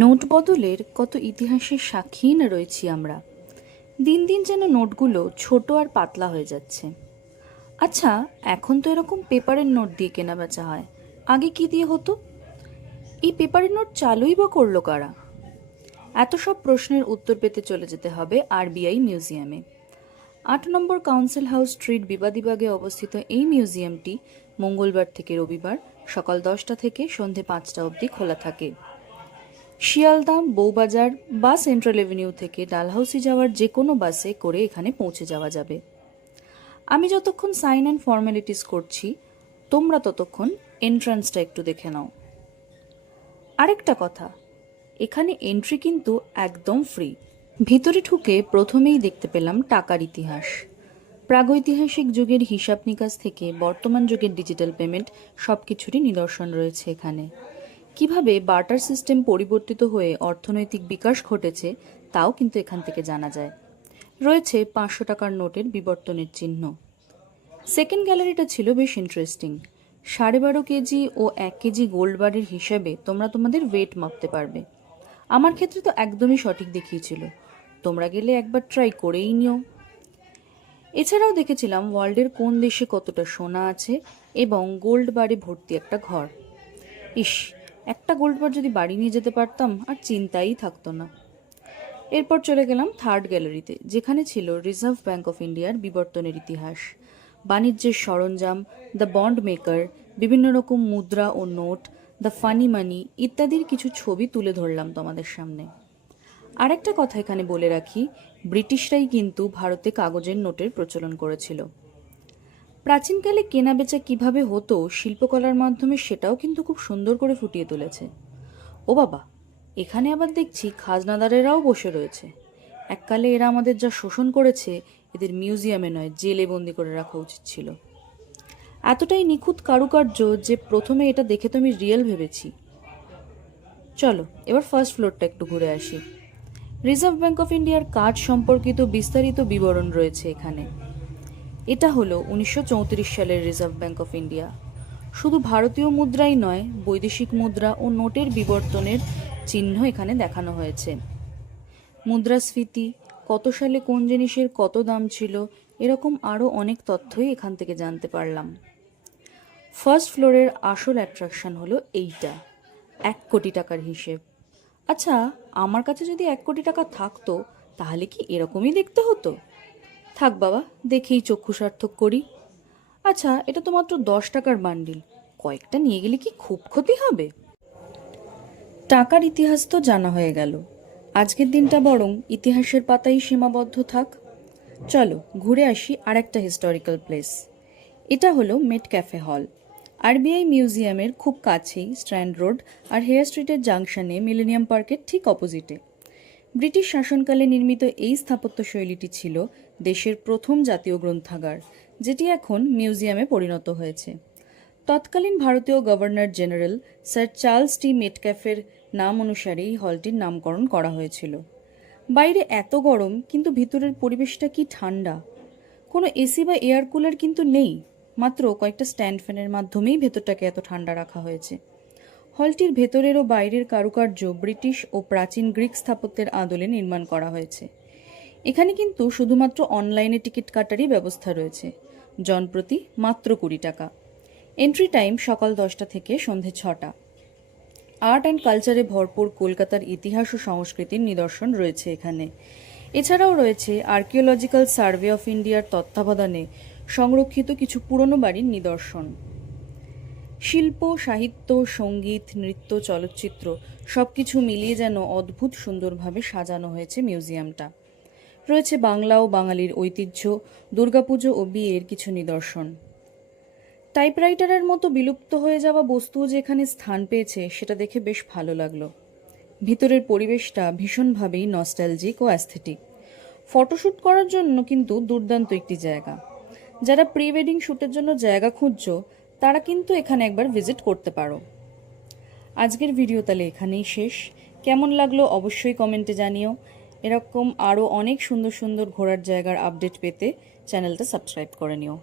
Note বদলের কত ইতিহাসের সাক্ষীই না রয়েছি আমরা। দিন দিন যেন নোটগুলো ছোট আর পাতলা হয়ে যাচ্ছে। আচ্ছা এখন তো এরকম পেপারের নোট দিয়ে কেনা বেচা হয়। আগে কি দিয়ে হতো? এই পেপারের নোট চালুই বা করল কারা? এত সব প্রশ্নের উত্তর পেতে চলে যেতে হবে আরবিআই মিউজিয়ামে। আট নম্বর কাউন্সিল হাউস স্ট্রিট বিবাদীবাগে অবস্থিত এই মিউজিয়ামটি মঙ্গলবার থেকে রবিবার সকাল দশটা থেকে সন্ধে পাঁচটা অবধি খোলা থাকে। শিয়ালদা বউবাজার বা সেন্ট্রাল এভিনিউ থেকে ডালহাউসি যাওয়ার যে কোনো বাসে করে এখানে পৌঁছে যাওয়া যাবে। আমি যতক্ষণ সাইন অ্যান্ড ফর্মালিটিস করছি, তোমরা ততক্ষণ এন্ট্রান্সটা একটু দেখে নাও। আরেকটা কথা, এখানে এন্ট্রি কিন্তু একদম ফ্রি। ভিতরে ঢুকে প্রথমেই দেখতে পেলাম টাকার ইতিহাস। প্রাগৈতিহাসিক যুগের হিসাব নিকাশ থেকে বর্তমান যুগের ডিজিটাল পেমেন্ট সব কিছুরই নিদর্শন রয়েছে এখানে। কীভাবে বার্টার সিস্টেম পরিবর্তিত হয়ে অর্থনৈতিক বিকাশ ঘটেছে তাও কিন্তু এখান থেকে জানা যায়। রয়েছে পাঁচশো টাকার নোটের বিবর্তনের চিহ্ন। সেকেন্ড গ্যালারিটা ছিল বেশ ইন্টারেস্টিং সাড়ে বারো কেজি ও এক কেজি গোল্ড বারের হিসাবে তোমরা তোমাদের ওয়েট মাপতে পারবে। আমার ক্ষেত্রে তো একদমই সঠিক দেখিয়েছিল। তোমরা গেলে একবার ট্রাই করেই নিও। এছাড়াও দেখেছিলাম ওয়ার্ল্ডের কোন দেশে কতটা সোনা আছে এবং গোল্ড বারে ভর্তি একটা ঘর। ইস একটা গোল্ড বার যদি বাড়ি নিয়ে যেতে পারতাম, আর চিন্তাই থাকতো না। এরপর চলে গেলাম থার্ড গ্যালারিতে যেখানে ছিল রিজার্ভ ব্যাংক অফ ইন্ডিয়ার বিবর্তনের ইতিহাস। বাণিজ্যের সরঞ্জাম দ্য বন্ড মেকার বিভিন্ন রকম মুদ্রা ও নোট দ্য ফানি মানি ইত্যাদির কিছু ছবি তুলে ধরলাম তোমাদের সামনে। আরেকটা কথা এখানে বলে রাখি, ব্রিটিশরাই কিন্তু ভারতে কাগজের নোটের প্রচলন করেছিল। প্রাচীনকালে কেনা বেচা কীভাবে হতো শিল্পকলার মাধ্যমে সেটাও কিন্তু খুব সুন্দর করে ফুটিয়ে তুলেছে। ও বাবা, এখানে আবার দেখছি খাজনাদারেরাও বসে রয়েছে। এককালে এরা আমাদের যা শোষণ করেছে, এদের মিউজিয়ামে নয়, জেলে বন্দি করে রাখা উচিত ছিল। এতটাই নিখুঁত কারুকার্য যে প্রথমে এটা দেখে তো আমি রিয়েল ভেবেছি। চলো, এবার ফার্স্ট ফ্লোরটা একটু ঘুরে আসি। রিজার্ভ ব্যাঙ্ক অফ ইন্ডিয়ার কাজ সম্পর্কিত বিস্তারিত বিবরণ রয়েছে এখানে। এটা হলো উনিশশো চৌত্রিশ সালের রিজার্ভ ব্যাংক অফ ইন্ডিয়া শুধু ভারতীয় মুদ্রাই নয়, বৈদেশিক মুদ্রা ও নোটের বিবর্তনের চিহ্ন এখানে দেখানো হয়েছে। মুদ্রাস্ফীতি, কত সালে কোন জিনিসের কত দাম ছিল, এরকম আরও অনেক তথ্যই এখান থেকে জানতে পারলাম। ফার্স্ট ফ্লোরের আসল অ্যাট্রাকশন হলো এইটা, এক কোটি টাকার হিসেব। আচ্ছা আমার কাছে যদি এক কোটি টাকা থাকতো, তাহলে কি এরকমই দেখতে হতো? থাক বাবা, দেখেই চক্ষু সার্থক করি। আচ্ছা এটা তো মাত্র দশ টাকার বান্ডিল। কয়েকটা নিয়ে গেলে কি খুব ক্ষতি হবে? টাকার ইতিহাস তো জানা হয়ে গেল। আজকের দিনটা বরং ইতিহাসের পাতাই সীমাবদ্ধ থাক। চলো, ঘুরে আসি আর একটা হিস্টোরিক্যাল প্লেস এটা হলো মেট ক্যাফে হল আরবিআই মিউজিয়ামের খুব কাছেই স্ট্র্যান্ড রোড আর হেয়ার স্ট্রিটের জাংশনে মিলেনিয়াম পার্কের ঠিক অপোজিটে ব্রিটিশ শাসনকালে নির্মিত এই স্থাপত্য শৈলীটি ছিল দেশের প্রথম জাতীয় গ্রন্থাগার, যেটি এখন মিউজিয়ামে পরিণত হয়েছে। তৎকালীন ভারতীয় governor general sir Charles T মেটক্যাফের নাম অনুসারে এই হলটির নামকরণ করা হয়েছিল। বাইরে এত গরম, কিন্তু ভিতরের পরিবেশটা কি ঠান্ডা। কোনো এসি বা এয়ার কুলার কিন্তু নেই, মাত্র কয়েকটা স্ট্যান্ড ফ্যানের মাধ্যমেই ভেতরটাকে এত ঠান্ডা রাখা হয়েছে। হলটির ভেতরের ও বাইরের কারুকার্য ব্রিটিশ ও প্রাচীন গ্রিক স্থাপত্যের আদলে নির্মাণ করা হয়েছে। এখানে কিন্তু শুধুমাত্র অনলাইনে টিকিট কাটারই ব্যবস্থা রয়েছে। জনপ্রতি মাত্র কুড়ি টাকা। এন্ট্রি টাইম সকাল দশটা থেকে সন্ধে ছটা। আর্ট অ্যান্ড কালচারে ভরপুর কলকাতার ইতিহাস ও সংস্কৃতির নিদর্শন রয়েছে এখানে। এছাড়াও রয়েছে আর্কিওলজিক্যাল সার্ভে অফ ইন্ডিয়ার তত্ত্বাবধানে সংরক্ষিত কিছু পুরনো বাড়ির নিদর্শন। শিল্প, সাহিত্য, সংগীত, নৃত্য, চলচ্চিত্র সব কিছু মিলিয়ে যেন অদ্ভুত সুন্দরভাবে সাজানো হয়েছে মিউজিয়ামটা। রয়েছে বাংলা ও বাঙালির ঐতিহ্য, দুর্গাপুজো ও বিয়ের কিছু নিদর্শন। টাইপরাইটারের মতো বিলুপ্ত হয়ে যাওয়া বস্তুও যেখানে স্থান পেয়েছে, সেটা দেখে বেশ ভালো লাগল। ভিতরের পরিবেশটা ভীষণভাবেই নস্টালজিক ও অ্যাস্থেটিক ফটোশ্যুট করার জন্য কিন্তু দুর্দান্ত একটি জায়গা। যারা প্রি ওয়েডিং শ্যুটের জন্য জায়গা খুঁজছো তারা কিন্তু এখানে একবার ভিজিট করতে পারো। আজকের ভিডিও তাহলে এখানেই শেষ। কেমন লাগল অবশ্যই কমেন্টে জানিও। এরকম আরও অনেক সুন্দর সুন্দর ঘোরার জায়গার আপডেট পেতে চ্যানেলটা সাবস্ক্রাইব করে নিও।